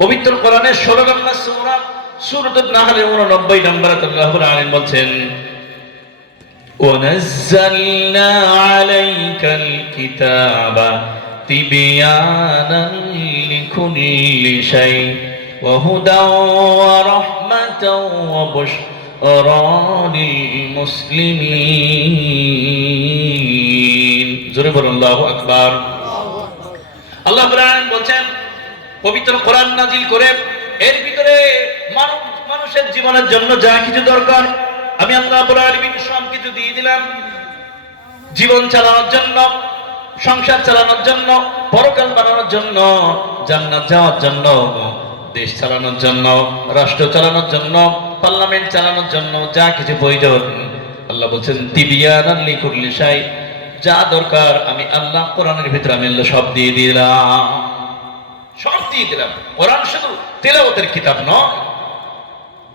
পবিত্র কোরআনের 16 নম্বর সূরা সূরাতুন নাহলের 89 নম্বরে আল্লাহ রাব্বুল আলামিন বলছেন, وَنَزَّلْنَا عَلَيْكَ الْكِتَابَ تِبْيَانًا لِكُلِّ شَيْءٍ وَهُدًى وَرَحْمَةً وَبُشْرَى لِلْمُسْلِمِينَ। জোরে বলুন আল্লাহু আকবার। আল্লাহ রাব্বুল আলামিন বলছেন, পবিত্র কোরআন নাজিল করে এর ভিতরে মানুষের জীবনের জন্য যা কিছু দরকার আমি আল্লাহ রাব্বুল আলামিন সব কিছু দিয়ে দিলাম। জীবন চালানোর জন্য, সংসার চালানোর জন্য, পরকাল বানানোর জন্য, জান্নাত যাওয়ার জন্য, দেশ চালানোর জন্য, রাষ্ট্র চালানোর জন্য, পার্লামেন্ট চালানোর জন্য যা কিছু প্রয়োজন আল্লাহ বলছেন তিবিয়ানান লিকুল্লি শাই, যা দরকার আমি আল্লাহ কোরআনের ভিতরে আমি আল্লাহ সব দিয়ে দিলাম, সব দিয়ে দিলাম। কোরআন শুধু তেলাওয়াতের কিতাব নয়,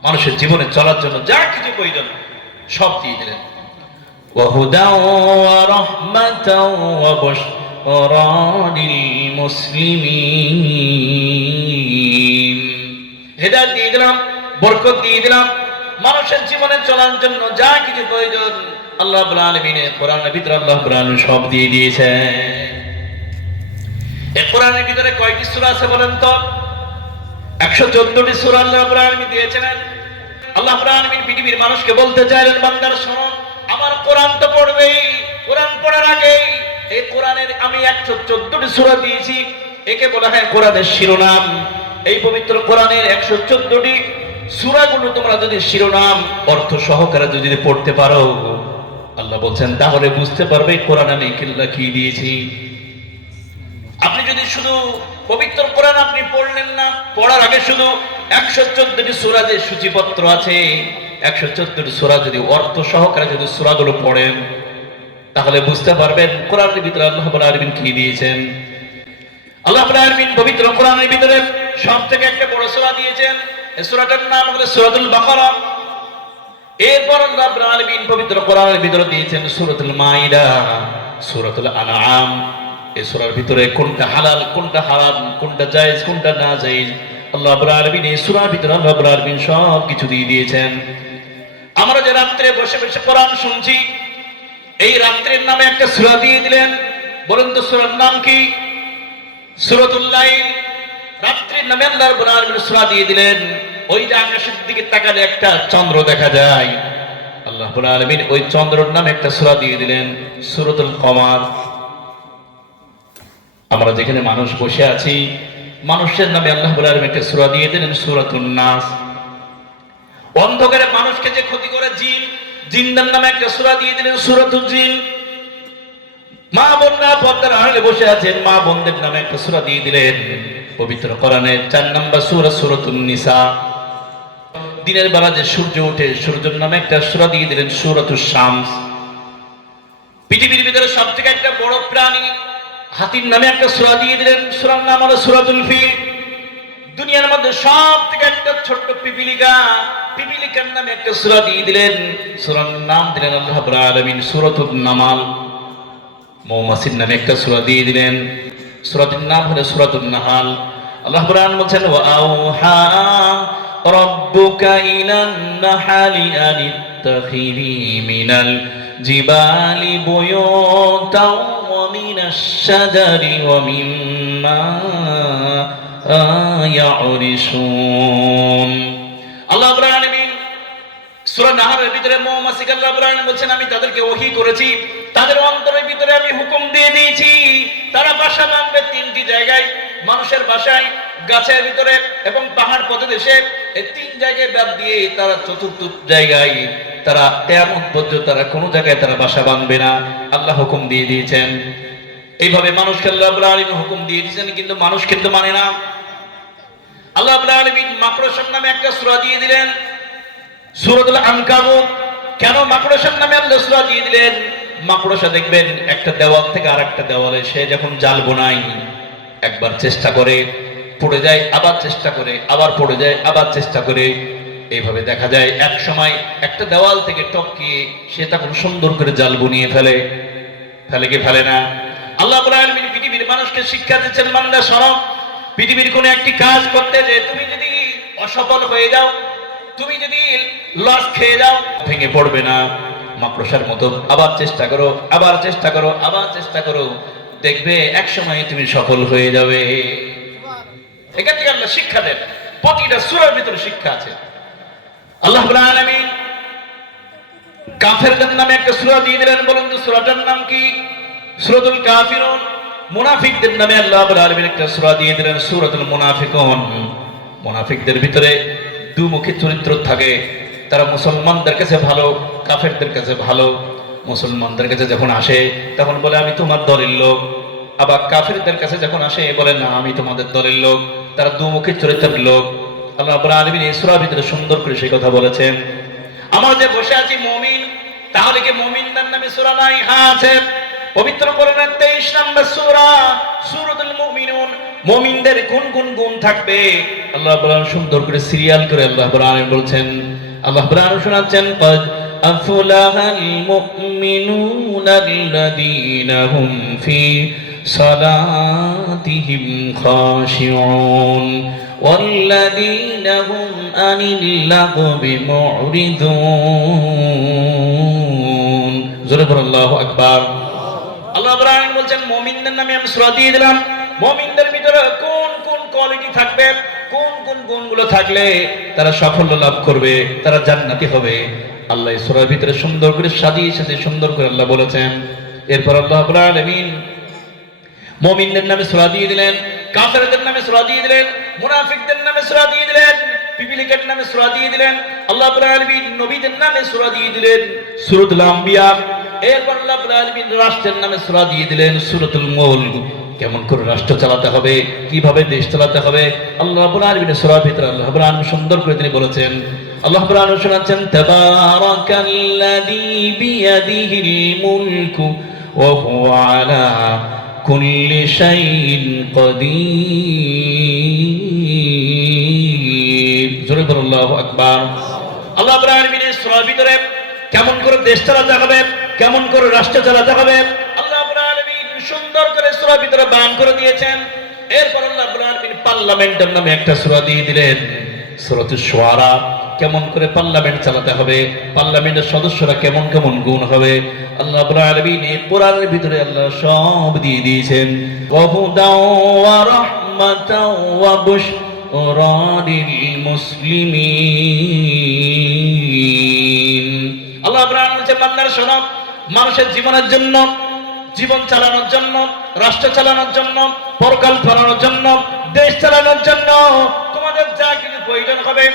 মানুষের জীবনে চলার জন্য যা কিছু প্রয়োজন সব দিয়ে দিলেন। وَهُدًى وَرَحْمَةً وَبُشْرَى لِلْمُسْلِمِينَ। হেদায়েত দিয়ে দিলাম, বরকত দিয়ে দিলাম, মানুষের জীবনে চলার জন্য যা কিছু প্রয়োজন আল্লাহ রাব্বুল আলামিনের কোরআনের ভিতরে আল্লাহ কোরআন সব দিয়ে দিয়েছেন। এই কোরআনের ভিতরে কয়টি সূরা আছে বলেন তো? 114টি সূরা আল্লাহ রাব্বুল আলামিন দিয়েছেন। আল্লাহ রাব্বুল আলামিন পৃথিবীর মানুষকে বলতে চাইলেন, বান্দারা শোনো, আমার কোরআন তো পড়বেই, কোরআন পড়ার আগে এই কোরআনের আমি 114টি সূরা দিয়েছি, একে বলা হয় কোরআনের শিরোনাম। এই পবিত্র কোরআনের 114টি সূরাগুলো তোমরা যদি শিরোনাম অর্থ সহকারে যদি পড়তে পারো, আল্লাহ বলছেন তাহলে বুঝতে পারবে কোরআন আমি কি দিয়েছি। আপনি যদি শুধু পবিত্র কোরআন আপনি পড়লেন না, পড়ার আগে শুধু 114টি সূরা যে সূচিপত্র আছে 114টি সূরা যদি অর্থ সহকারে যদি সূরাগুলো পড়েন তাহলে বুঝতে পারবেন কোরআনের ভিতরে আল্লাহ রাব্বুল আলামিন কি দিয়েছেন। আল্লাহ রাব্বুল আলামিন পবিত্র কোরআনের ভিতরে সবথেকে একটা বড় সূরা দিয়েছেন। এই সূরাটার নাম হলো সূরাতুল বাকারা। এরপর আল্লাহ রাব্বুল আলামিন পবিত্র কোরআনের ভিতরে দিয়েছেন সূরাতুল মাইদা, সূরাতুল আনআম। এই সূরার ভিতরে কোনটা হালাল, কোনটা হারাম, কোনটা জায়েজ, কোনটা না জায়েজ আল্লাহ রাব্বুল আলামিন এই সূরার ভিতরে আল্লাহ রাব্বুল আলামিন সব কিছু দিয়ে দিয়েছেন। আমরা যে রাত্রে বসে বসে কোরআন শুনছি, এই রাত্রের নামে একটা সূরা দিয়ে দিলেন। বলুন তো সূরার নাম কি? সূরাতুল লাইল। রাত্রির নামে আল্লাহ রাব্বুল আলামিন সূরা দিয়ে দিলেন। ওই যে আকাশের দিকে তাকালে একটা চন্দ্র দেখা যায়, আল্লাহ রাব্বুল আলামিন ওই চন্দ্রের নামে একটা সূরা দিয়ে দিলেন, সূরাতুল কমার। আমরা যেখানে মানুষ বসে আছি, মানুষের নামে আল্লাহ রাব্বুল আলামিন একটা সূরা দিয়ে দিলেন, সূরাতুন নাস। অন্ধকারে মানুষকে যে ক্ষতি করে জিন, জিনদের নামে একটা সূরা দিয়ে দিলেন, সূরাতুল জিন। মা বোনরা পর্দার আড়ালে বসে আছেন, মা বোনদের নামে একটা সূরা দিয়ে দিলেন পবিত্র কোরআনের 4 নম্বর সূরা সূরাতুন নিসা। দিনের বেলা যে সূর্য ওঠে, সূর্যের নামে একটা সূরা দিয়ে দিলেন, সূরাতুশ শামস। পৃথিবীর ভিতরে সবথেকে একটা বড় প্রাণী হাতির নামে একটা সূরা দিয়ে দিলেন, সূরার নাম হলো সূরাতুল ফিল। দুনিয়ার মধ্যে সবথেকে একটা ছোট্ট পিপিলিকা, পিপিলিকার নামে একটা সূরা দিয়ে দিলেন, সূরার নাম দিলেন আল্লাহ রাব্বুল আলামিন সূরাতুন নামাল। মৌমাছির নামে একটা সূরা দিয়ে দিলেন, সূরাটির নাম হলো সূরাতুন নাহাল। আল্লাহ কোরআন বলেন, ওয়া আওহা রাব্বুকা ইলান নাহালি আনিত্তাখিযি মিনাল জিবালি বুয়ুতাও ওয়া মিনাশ শাজারি ওয়া মিম্মা ইয়াউরিশুন। আল্লাহ রাব্বুল আলামিন সূরা নাহলের ভিতরে মৌমাছিকে আল্লাহ রাব্বুল আলামিন বলেন আমি তাদেরকে ওহী করেছি, তাদের অন্তরের ভিতরে আমি হুকুম দিয়ে দিয়েছি, তারা বাসা বাঁধবে 3টি জায়গায়, মানুষের বাসায়, গাছের ভিতরে এবং পাহাড় পথদেশে। এই 3 জায়গায় বাদ দিয়ে তারা চতুর্থ জায়গায় তারা কিয়ামত পর্যন্ত তারা কোনো জায়গায় তারা বাসা বাঁধবে না, আল্লাহ হুকুম দিয়ে দিয়েছেন। এইভাবে মানুষকে আল্লাহ রাব্বুল আলামিন হুকুম দিয়ে দিয়েছেন, কিন্তু মানুষ কিন্তু মানে না। আল্লাহ রাব্বুল আলামিন মাকড়সার নামে একটা সূরা দিয়ে দিলেন, সূরাতুল আনকাবুত। কেন মাকড়সার নামে আল্লাহ সূরা দিয়ে দিলেন? মাকড়সা দেখবেন একটা দেওয়াল থেকে আরেকটা দেওয়ালে সে যখন জাল বোনায়, একবার চেষ্টা করে পড়ে যায়, আবার চেষ্টা করে, আবার পড়ে যায়, আবার চেষ্টা করে। এইভাবে দেখা যায় এক সময় একটা দেওয়াল থেকে টপকিয়ে সে তখন সুন্দর করে জাল বুনিয়ে ফেলে। ফেলে কি ফেলে না? আল্লাহ রাব্বুল আলামিন পৃথিবীর মানুষকে শিক্ষা দিচ্ছেন, বান্দা শোনো, পৃথিবীর কোনো একটি কাজ করতে যে তুমি যদি অসফল হয়ে যাও, তুমি যদি লস খেয়ে যাও, ভেঙে পড়বে না, মাকড়সার মতো আবার চেষ্টা করো, আবার চেষ্টা করো, আবার চেষ্টা করো, দেখবে এক সময় তুমি সফল হয়ে যাবে। এখান থেকে আল্লাহ শিক্ষা দেন, প্রতিটা সূরার ভিতরে শিক্ষা আছে। আল্লাহ রাব্বুল আলামিন কাফেরদের নামে একটা সূরা দিয়ে দিলেন। বলুন তো সূরাটার নাম কি? সূরাতুল কাফিরুন। মুনাফিকদের নামে আল্লাহ রাব্বুল আলামিন একটা সূরা দিয়ে দিলেন, সূরাতুল মুনাফিকুন। মুনাফিকদের ভিতরে দুমুখী চরিত্র থাকে। তারা মুসলমানদের কাছে ভালো, কাফেরদের কাছে ভালো। মুসলমানদের কাছে যখন আসে তখন বলে আমি তোমার দলের লোক, আবার কাফেরদের কাছে যখন আসে বলে না আমি তোমাদের দলের লোক। তারা দুমুখী চরিত্রের লোক। আল্লাহ রাব্বুল আলামিন এই সূরার ভিতরে সুন্দর করে সেই কথা বলেছেন। আমরা যে বসে আছি মুমিন, তাহলে কি মুমিনদের নামে সূরা নাই? হ্যাঁ আছে। পবিত্র কোরআনের 23 নম্বর সূরা সূরাতুল মুমিনুন। মুমিনদের কোন কোন গুণ থাকবে আল্লাহ বলেন, সুন্দর করে সিরিয়াল করে আল্লাহ রাব্বুল আলামিন বলছেন। আল্লাহ রাব্বুল আলামিন শোনাচ্ছেন, قد أفلح المؤمنون الذين هم في صلاتهم خاشعون والذين هم عن اللغو معرضون। জোরে বলুন আল্লাহু আকবার। আল্লাহ রাব্বুল আলামিন বলছেন মুমিনদের নামে আমি সূরা দিয়ে দিলাম। মুমিনদের ভিতরে কোন কোন কোয়ালিটি থাকবে, কোন কোন গুণগুলো থাকলে তারা সাফল্য লাভ করবে, তারা জান্নাতি হবে, আল্লাহ এই সূরার ভিতরে সুন্দর করে সাজিয়ে সাজিয়ে সুন্দর করে আল্লাহ বলেছেন। এরপর আল্লাহ রাব্বুল আলামিন মুমিনদের নামে সূরা দিয়ে দিলেন, কাফেরদের নামে সূরা দিয়ে দিলেন, মুনাফিকদের নামে সূরা দিয়ে দিলেন, পিপিলিকের নামে সূরা দিয়ে দিলেন। আল্লাহ রাব্বুল আলামিন নবীদের নামে সূরা দিয়ে দিলেন, সূরাতুল আম্বিয়া। এরপর আল্লাহ রাব্বুল আলামিন রাষ্ট্রের নামে সূরা দিয়ে দিলেন, সূরাতুল মুলক। কেমন করে রাষ্ট্র চালাতে হবে, কিভাবে দেশ চালাতে হবে, আল্লাহ রাব্বুল আলামিনের সূরার ভিতরে আল্লাহ রাব্বুল আলামিন সুন্দর করে তিনি বলেছেন। আল্লাহ রাব্বুল আলামিন শোনাচ্ছেন, তাবারাকাল্লাযী বিয়াদিহিল মুলকু ওয়া হুয়া আলা কুল্লি শাইইন কাদির। জোরে বলুন আল্লাহু আকবার। আল্লাহ রাব্বুল আলামিনের সূরার ভিতরে কেমন করে দেশ চালাতে হবে, কেমন করে রাষ্ট্র চালাতে হবে আল্লাহ রাব্বুল আলামিন সুন্দর করে সূরার ভিতরে বয়ান করে দিয়েছেন। এরপর আল্লাহ রাব্বুল আলামিন পার্লামেন্টের নামে একটা সূরা দিয়ে দিলেন, সূরাতুশ শুআরা। কেমন করে পার্লামেন্ট চালাতে হবে, পার্লামেন্টের সদস্যরা কেমন কেমন গুণ হবে আল্লাহ রাব্বুল আলামিন এই কোরআনের ভিতরে আল্লাহ সব দিয়ে দিয়েছেন। ওয়া হুদাও ওয়া রাহমাতাও ওয়া বুশরা লিল মুসলিমিন। আল্লাহ রাব্বুল আলামিন বলেন, বান্দারা শোনো, মানুষের জীবনের জন্য, জীবন চালানোর জন্য, রাষ্ট্র চালানোর জন্য, পরকাল চালানোর জন্য, দেশ চালানোর জন্য তোমাদের যা কিছু প্রয়োজন হবে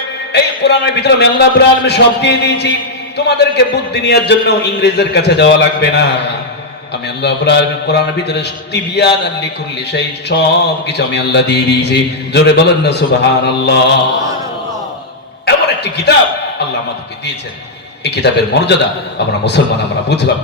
এই কোরআনের ভিতরে আমি আল্লাহ রাব্বুল আলামিন সব দিয়ে দিয়েছি। তোমাদেরকে বুদ্ধি নেওয়ার জন্য ইংরেজদের কাছে যাওয়া লাগবে না। আমি আল্লাহ রাব্বুল আলামিন কোরআনের ভিতরে তিবিয়ানান লিকুল্লি শাই, সব কিছু আমি আল্লাহ দিয়ে দিয়েছি। জোরে বলেন না সুবহানাল্লাহ। এমন একটি কিতাব আল্লাহ আমাদেরকে দিয়েছেন, এই কিতাবের মর্যাদা আমরা মুসলমান আমরা বুঝলাম।